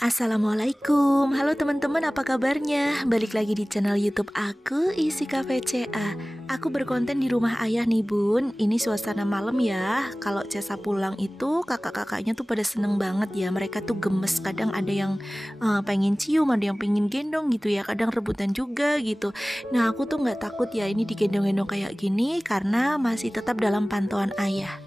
Assalamualaikum, halo teman-teman, apa kabarnya? Balik lagi di channel YouTube aku, Isi KVCA. Aku berkonten di rumah ayah nih bun. Ini suasana malam ya. Kalau Cesa pulang itu kakak-kakaknya tuh pada seneng banget ya. Mereka tuh gemes, kadang ada yang pengen cium, ada yang pengen gendong gitu ya. Kadang rebutan juga gitu. Nah aku tuh nggak takut ya ini digendong-gendong kayak gini karena masih tetap dalam pantauan ayah.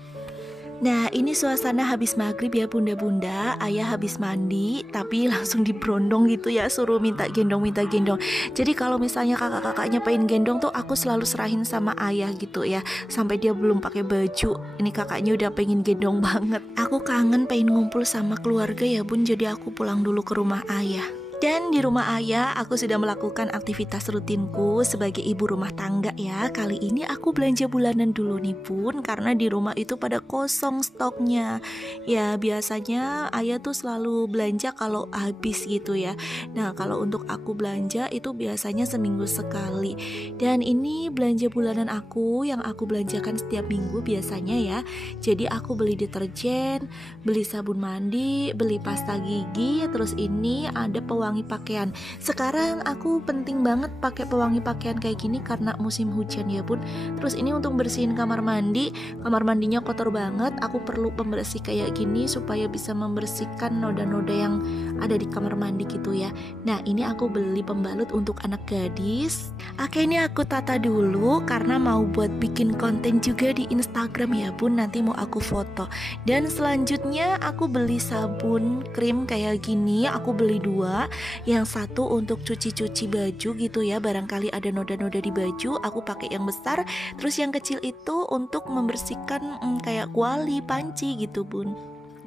Nah ini suasana habis maghrib ya bunda-bunda. Ayah habis mandi tapi langsung diberondong gitu ya, suruh minta gendong minta gendong. Jadi kalau misalnya kakak-kakaknya pengen gendong tuh aku selalu serahin sama ayah gitu ya. Sampai dia belum pakai baju, ini kakaknya udah pengen gendong banget. Aku kangen pengen ngumpul sama keluarga ya bun. Jadi aku pulang dulu ke rumah ayah. Dan di rumah ayah aku sudah melakukan aktivitas rutinku sebagai ibu rumah tangga ya. Kali ini aku belanja bulanan dulu nih bun, karena di rumah itu pada kosong stoknya. Ya biasanya ayah tuh selalu belanja kalau habis gitu ya. Nah kalau untuk aku belanja itu biasanya seminggu sekali. Dan ini belanja bulanan aku yang aku belanjakan setiap minggu biasanya ya. Jadi aku beli deterjen, beli sabun mandi, beli pasta gigi, terus ini ada pewangi pakaian. Sekarang aku penting banget pakai pewangi pakaian kayak gini karena musim hujan ya bun. Terus ini untuk bersihin kamar mandi, kamar mandinya kotor banget. Aku perlu pembersih kayak gini supaya bisa membersihkan noda-noda yang ada di kamar mandi gitu ya. Nah ini aku beli pembalut untuk anak gadis. Oke ini aku tata dulu karena mau buat bikin konten juga di Instagram ya bun. Nanti mau aku foto. Dan selanjutnya aku beli sabun krim kayak gini. Aku beli dua. Yang satu untuk cuci-cuci baju gitu ya. Barangkali ada noda-noda di baju, aku pakai yang besar. Terus yang kecil itu untuk membersihkan kayak kuali, panci gitu bun.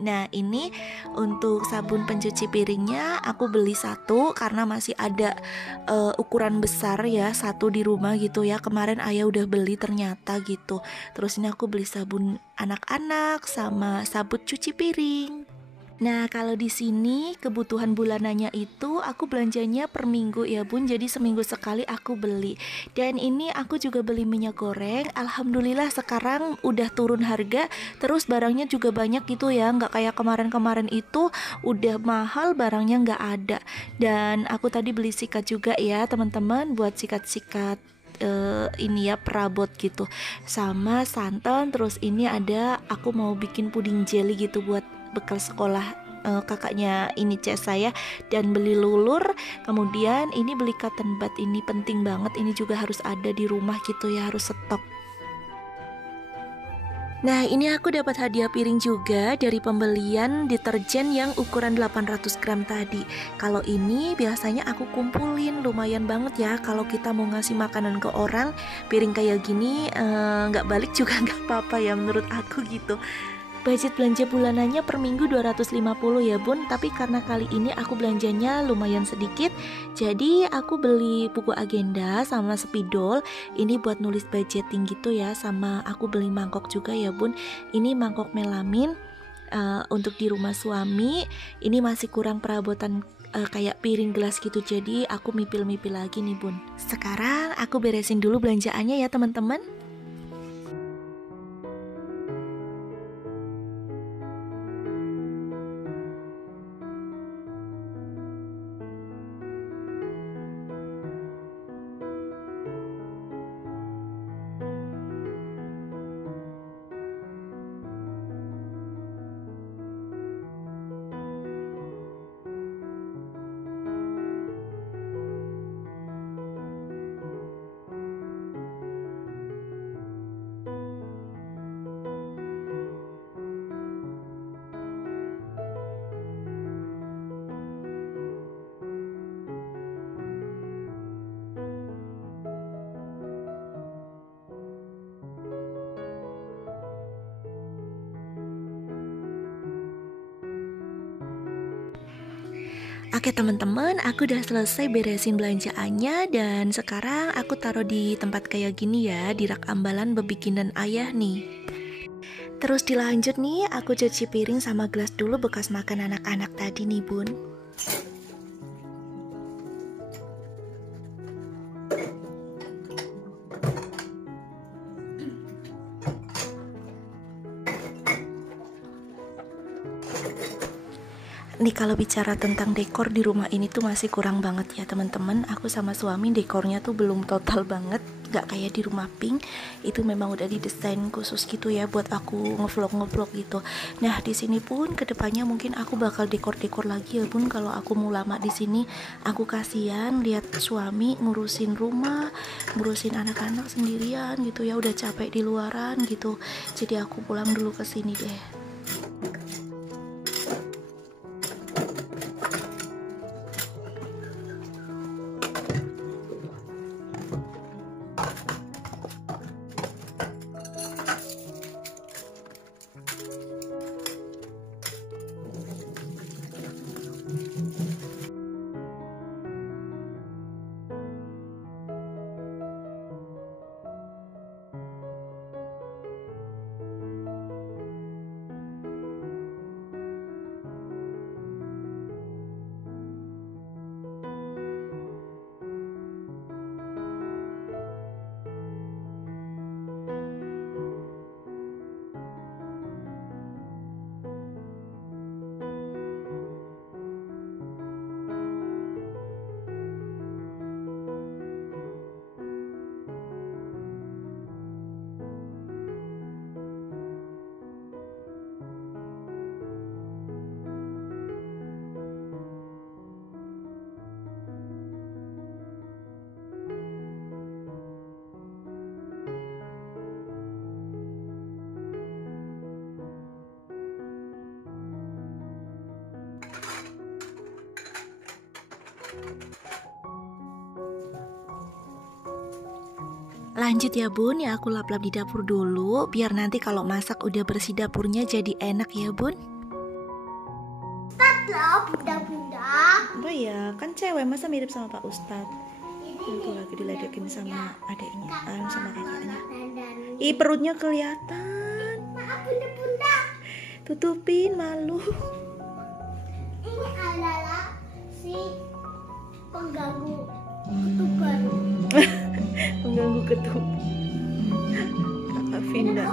Nah ini untuk sabun pencuci piringnya aku beli satu karena masih ada ukuran besar ya, satu di rumah gitu ya. Kemarin ayah udah beli ternyata gitu. Terus ini aku beli sabun anak-anak sama sabun cuci piring. Nah, kalau di sini kebutuhan bulanannya itu aku belanjanya per minggu ya bun. Jadi seminggu sekali aku beli. Dan ini aku juga beli minyak goreng. Alhamdulillah sekarang udah turun harga. Terus barangnya juga banyak gitu ya. Nggak kayak kemarin-kemarin itu udah mahal barangnya nggak ada. Dan aku tadi beli sikat juga ya teman-teman, buat sikat-sikat ini ya perabot gitu, sama santan. Terus ini ada aku mau bikin puding jelly gitu buat bekal sekolah kakaknya ini Cesa ya. Dan beli lulur, kemudian ini beli cotton bud, ini penting banget, ini juga harus ada di rumah gitu ya, harus stok. Nah ini aku dapat hadiah piring juga dari pembelian deterjen yang ukuran 800 gram tadi. Kalau ini biasanya aku kumpulin, lumayan banget ya. Kalau kita mau ngasih makanan ke orang, piring kayak gini nggak balik juga nggak apa-apa ya menurut aku gitu. Budget belanja bulanannya per minggu 250 ya bun. Tapi karena kali ini aku belanjanya lumayan sedikit, jadi aku beli buku agenda sama spidol. Ini buat nulis budgeting gitu ya. Sama aku beli mangkok juga ya bun. Ini mangkok melamin untuk di rumah suami. Ini masih kurang perabotan kayak piring gelas gitu. Jadi aku mipil-mipil lagi nih bun. Sekarang aku beresin dulu belanjaannya ya teman-teman. Oke teman-teman, aku udah selesai beresin belanjaannya. Dan sekarang aku taruh di tempat kayak gini ya, di rak ambalan bebikinan ayah nih. Terus dilanjut nih, aku cuci piring sama gelas dulu bekas makan anak-anak tadi nih bun. Nih kalau bicara tentang dekor di rumah ini tuh masih kurang banget ya teman-teman. Aku sama suami dekornya tuh belum total banget, gak kayak di rumah Pink. Itu memang udah didesain khusus gitu ya buat aku ngevlog gitu. Nah di sini pun kedepannya mungkin aku bakal dekor lagi ya bun. Kalau aku mau lama di sini, aku kasihan lihat suami ngurusin rumah, ngurusin anak-anak sendirian gitu ya. Udah capek di luaran gitu. Jadi aku pulang dulu ke sini deh. Lanjut ya bun, ya aku lap-lap di dapur dulu biar nanti kalau masak udah bersih dapurnya jadi enak ya bun. Loh, bunda-bunda. Oh iya, kan cewek masa mirip sama Pak Ustadz. Itu lagi diledekin sama adiknya, sama kakaknya. Ih perutnya kelihatan. Maaf bunda-bunda. Tutupin, malu. Ini adalah si pengganggu YouTube baru. Mengganggu ketup. Kakak Vinda.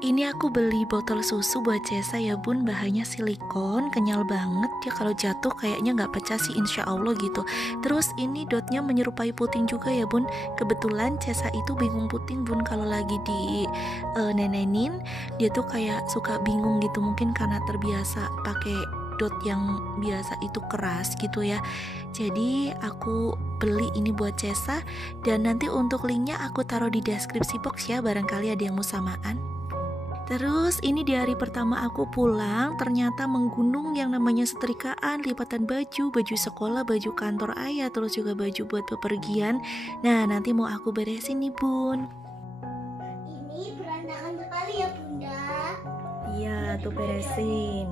Ini aku beli botol susu buat Cesa ya bun, bahannya silikon, kenyal banget ya, kalau jatuh kayaknya nggak pecah sih insya Allah gitu. Terus ini dotnya menyerupai puting juga ya bun. Kebetulan Cesa itu bingung puting bun, kalau lagi di nenenin dia tuh kayak suka bingung gitu, mungkin karena terbiasa pakai dot yang biasa itu keras gitu ya. Jadi aku beli ini buat Cesa, dan nanti untuk linknya aku taruh di deskripsi box ya, barangkali ada yang mau samaan. Terus ini di hari pertama aku pulang, ternyata menggunung yang namanya setrikaan, lipatan baju sekolah, baju kantor ayah, terus juga baju buat bepergian. Nah nanti mau aku beresin nih bun. Ini berantakan sekali ya bunda. Iya tuh beresin.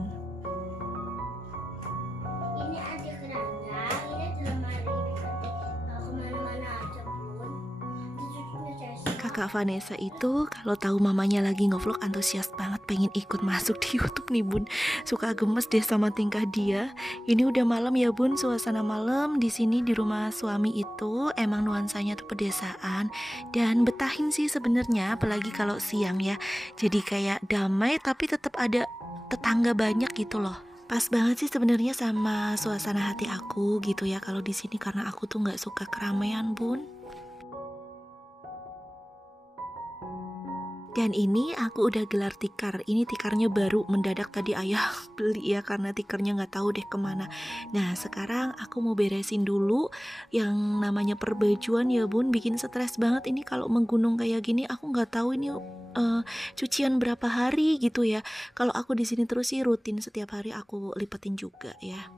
Ini ada keranjang, ini ada lemari. Kalau kemana-mana aja bun. Cucunya Cesa. Kakak Vanessa itu kalau tahu mamanya lagi ngevlog antusias banget, pengen ikut masuk di YouTube nih bun. Suka gemes deh sama tingkah dia. Ini udah malam ya bun, suasana malam di sini di rumah suami itu emang nuansanya tuh pedesaan dan betahin sih sebenarnya, apalagi kalau siang ya. Jadi kayak damai tapi tetap ada tetangga banyak gitu loh. Pas banget sih sebenarnya sama suasana hati aku gitu ya kalau di sini, karena aku tuh nggak suka keramaian bun. Dan ini aku udah gelar tikar. Ini tikarnya baru mendadak tadi ayah beli ya, karena tikarnya nggak tahu deh kemana. Nah sekarang aku mau beresin dulu yang namanya perbajuan ya bun. Bikin stres banget ini kalau menggunung kayak gini. Aku nggak tahu ini cucian berapa hari gitu ya. Kalau aku di sini terus sih rutin setiap hari aku lipetin juga ya.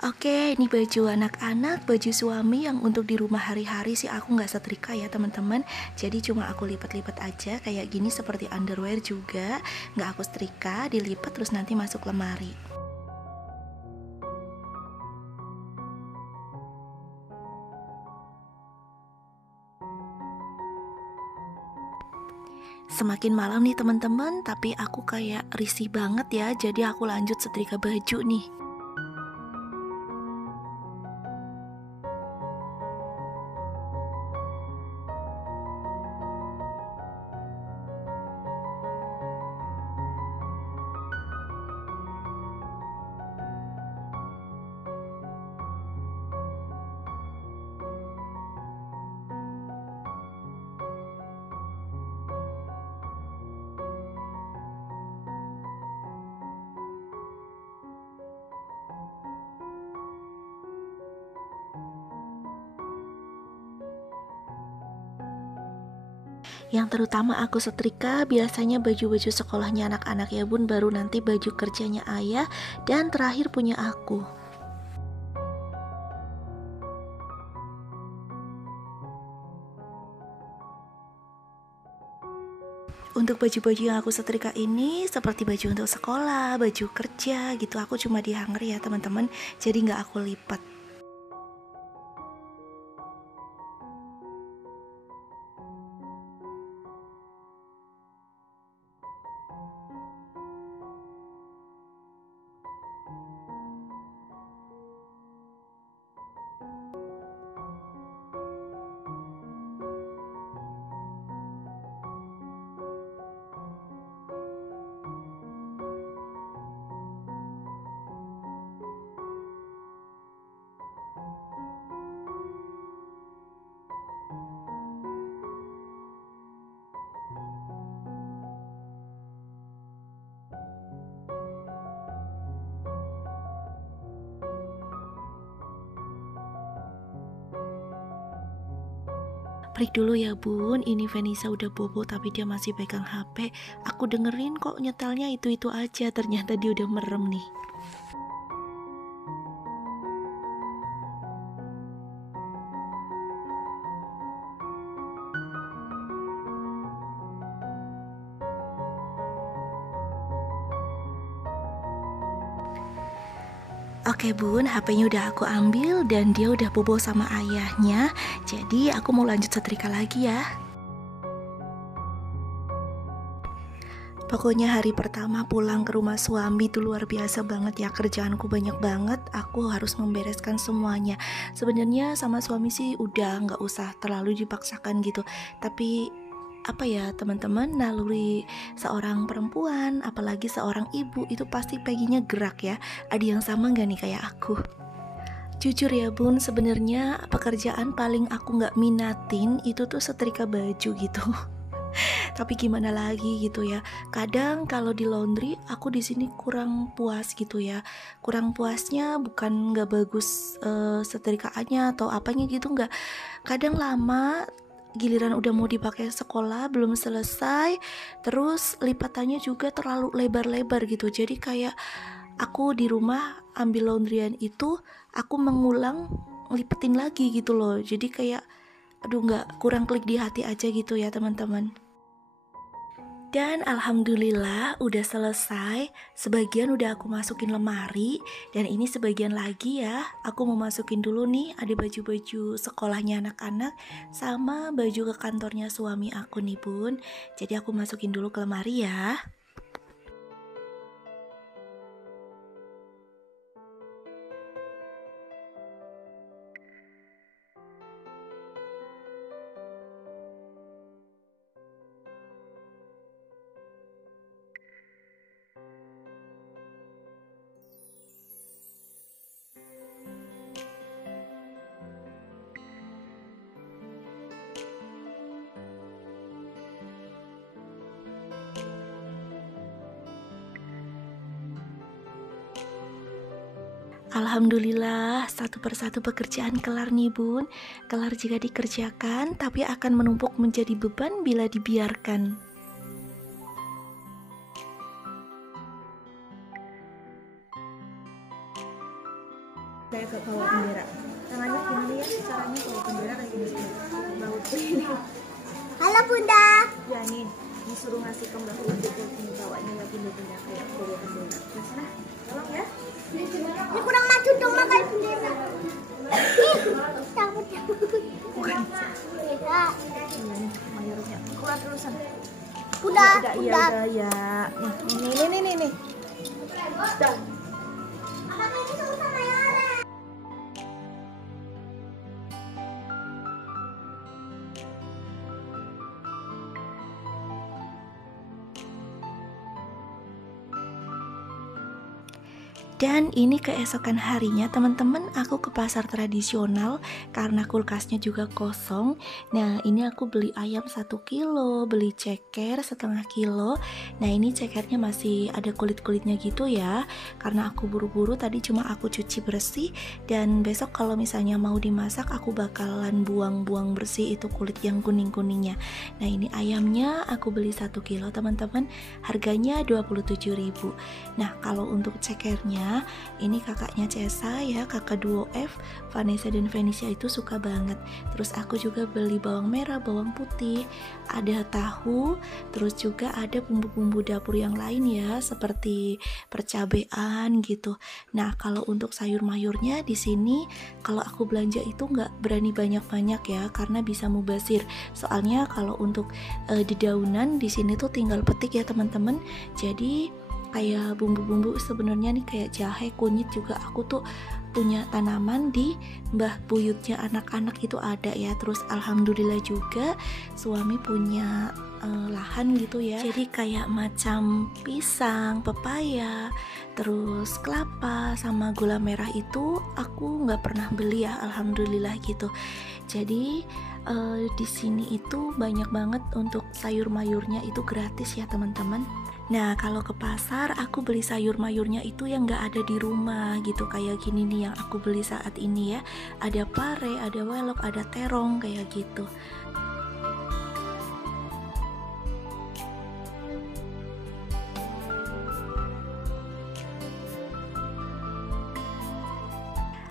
Oke, ini baju anak-anak, baju suami yang untuk di rumah hari-hari sih aku nggak setrika ya teman-teman. Jadi cuma aku lipat-lipat aja kayak gini, seperti underwear juga. Nggak aku setrika, dilipat terus nanti masuk lemari. Semakin malam nih teman-teman, tapi aku kayak risih banget ya, jadi aku lanjut setrika baju nih. Yang terutama aku setrika biasanya baju-baju sekolahnya anak-anak ya bun, baru nanti baju kerjanya ayah, dan terakhir punya aku. Untuk baju-baju yang aku setrika ini seperti baju untuk sekolah, baju kerja gitu, aku cuma di hanger ya teman-teman, jadi nggak aku lipat. Break dulu ya bun, ini Vanessa udah bobo tapi dia masih pegang HP. Aku dengerin kok nyetelnya itu-itu aja, ternyata dia udah merem nih. Oke bun, HP-nya udah aku ambil dan dia udah bobo sama ayahnya. Jadi aku mau lanjut setrika lagi ya. Pokoknya hari pertama pulang ke rumah suami itu luar biasa banget ya, kerjaanku banyak banget, aku harus membereskan semuanya. Sebenarnya sama suami sih udah nggak usah terlalu dipaksakan gitu, tapi apa ya teman-teman, naluri seorang perempuan, apalagi seorang ibu itu pasti pengennya gerak ya. Ada yang sama nggak nih kayak aku? Jujur ya bun, sebenarnya pekerjaan paling aku nggak minatin itu tuh setrika baju gitu. Tapi gimana lagi gitu ya. Kadang kalau di laundry aku di sini kurang puas gitu ya. Kurang puasnya bukan nggak bagus setrikaannya atau apanya gitu, nggak. Kadang lama, giliran udah mau dipakai sekolah belum selesai, terus lipatannya juga terlalu lebar-lebar gitu. Jadi kayak aku di rumah ambil laundryan itu, aku mengulang lipetin lagi gitu loh. Jadi kayak aduh, nggak, kurang klik di hati aja gitu ya teman-teman. Dan alhamdulillah udah selesai. Sebagian udah aku masukin lemari, dan ini sebagian lagi ya. Aku mau masukin dulu nih, ada baju-baju sekolahnya anak-anak sama baju ke kantornya suami aku nih bun. Jadi aku masukin dulu ke lemari ya. Alhamdulillah, satu persatu pekerjaan kelar nih bun. Kelar jika dikerjakan, tapi akan menumpuk menjadi beban bila dibiarkan. Kayak bawa bendera. Tangannya gini ya, caranya bawa bendera kayak gini. Baut ini. Halo Bunda. Ya nih, disuruh ngasih ke Mbak Uti ini bawanya lagi bendera kayak bawa bendera. Terus nah, tolong ya. Ini kurang maju dong makai bendera. Takut. Bukan. Beda. Iya nih, mayorinya. Keluar terusan. Udah. udah ya. Nih. Udah. Dan ini keesokan harinya teman-teman, aku ke pasar tradisional karena kulkasnya juga kosong. Nah ini aku beli ayam 1 kilo, beli ceker setengah kilo. Nah ini cekernya masih ada kulit-kulitnya gitu ya, karena aku buru-buru tadi cuma aku cuci bersih. Dan besok kalau misalnya mau dimasak aku bakalan buang-buang bersih itu kulit yang kuning-kuningnya. Nah ini ayamnya aku beli 1 kilo teman-teman, harganya 27.000. Nah kalau untuk cekernya ini kakaknya Cesa ya, kakak duo F, Vanessa dan Venetia itu suka banget. Terus aku juga beli bawang merah, bawang putih, ada tahu, terus juga ada bumbu-bumbu dapur yang lain ya, seperti percabean gitu. Nah kalau untuk sayur mayurnya di sini kalau aku belanja itu nggak berani banyak-banyak ya, karena bisa mubazir. Soalnya kalau untuk dedaunan di sini tuh tinggal petik ya teman-teman. Jadi kayak bumbu-bumbu sebenarnya nih kayak jahe, kunyit juga aku tuh punya tanaman di mbah buyutnya anak-anak itu ada ya. Terus alhamdulillah juga suami punya lahan gitu ya. Jadi kayak macam pisang, pepaya, terus kelapa sama gula merah itu aku nggak pernah beli ya, alhamdulillah gitu. Jadi di sini itu banyak banget untuk sayur mayurnya itu gratis ya teman-teman. Nah kalau ke pasar aku beli sayur mayurnya itu yang gak ada di rumah gitu, kayak gini nih yang aku beli saat ini ya. Ada pare, ada welok, ada terong kayak gitu.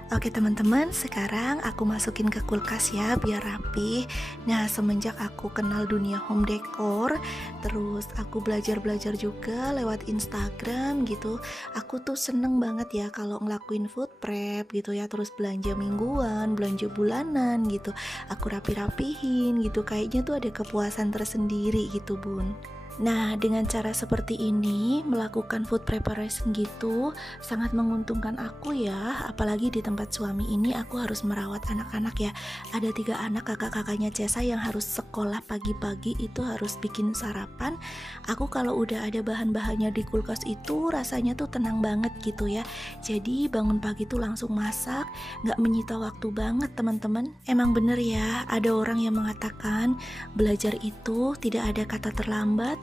Oke teman-teman, sekarang aku masukin ke kulkas ya biar rapi. Nah semenjak aku kenal dunia home decor, terus aku belajar juga lewat Instagram gitu, aku tuh seneng banget ya kalau ngelakuin food prep gitu ya. Terus belanja mingguan, belanja bulanan gitu, aku rapi-rapihin gitu, kayaknya tuh ada kepuasan tersendiri gitu bun. Nah dengan cara seperti ini, melakukan food preparation gitu sangat menguntungkan aku ya. Apalagi di tempat suami ini aku harus merawat anak-anak ya. Ada 3 anak, kakak-kakaknya Cesa yang harus sekolah pagi-pagi itu harus bikin sarapan. Aku kalau udah ada bahan-bahannya di kulkas itu rasanya tuh tenang banget gitu ya. Jadi bangun pagi tuh langsung masak, gak menyita waktu banget teman-teman. Emang bener ya, ada orang yang mengatakan belajar itu tidak ada kata terlambat.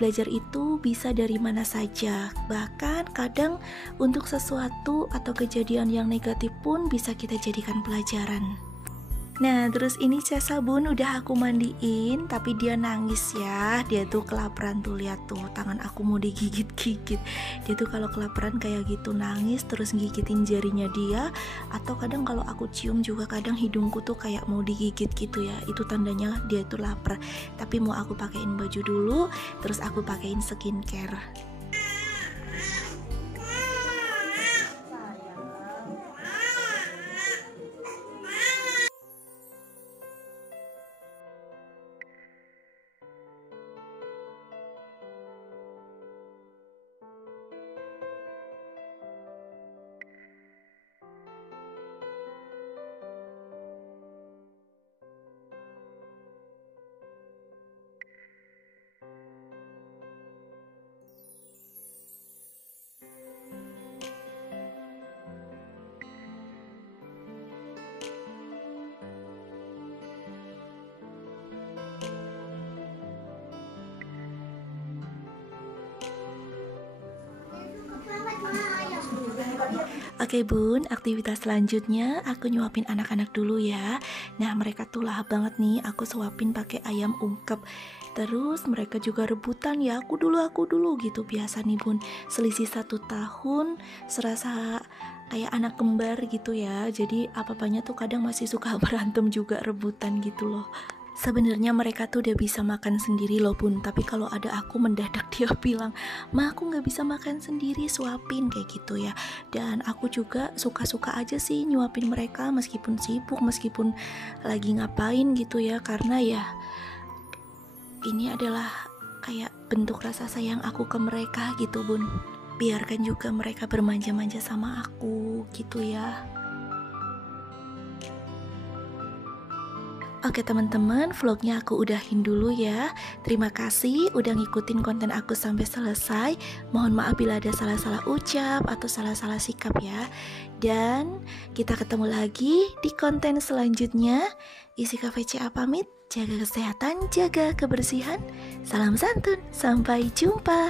Belajar itu bisa dari mana saja, bahkan kadang untuk sesuatu atau kejadian yang negatif pun bisa kita jadikan pelajaran. Nah terus ini Cesa bun udah aku mandiin, tapi dia nangis ya. Dia tuh kelaparan tuh, lihat tuh tangan aku mau digigit-gigit. Dia tuh kalau kelaparan kayak gitu nangis, terus gigitin jarinya dia. Atau kadang kalau aku cium juga kadang hidungku tuh kayak mau digigit gitu ya. Itu tandanya dia tuh lapar. Tapi mau aku pakein baju dulu, terus aku pakein skincare. Oke bun, aktivitas selanjutnya aku nyuapin anak-anak dulu ya. Nah mereka tuh lahap banget nih, aku suapin pakai ayam ungkep. Terus mereka juga rebutan ya, aku dulu gitu. Biasa nih bun, selisih 1 tahun serasa kayak anak kembar gitu ya. Jadi apa-apanya tuh kadang masih suka berantem juga, rebutan gitu loh. Sebenarnya mereka tuh udah bisa makan sendiri loh bun, tapi kalau ada aku mendadak dia bilang, "Ma aku gak bisa makan sendiri, suapin," kayak gitu ya. Dan aku juga suka-suka aja sih nyuapin mereka meskipun sibuk, meskipun lagi ngapain gitu ya. Karena ya ini adalah kayak bentuk rasa sayang aku ke mereka gitu bun. Biarkan juga mereka bermanja-manja sama aku gitu ya. Oke teman-teman, vlognya aku udahin dulu ya. Terima kasih udah ngikutin konten aku sampai selesai. Mohon maaf bila ada salah-salah ucap atau salah-salah sikap ya. Dan kita ketemu lagi di konten selanjutnya. Isi KVCA pamit, jaga kesehatan, jaga kebersihan. Salam santun, sampai jumpa.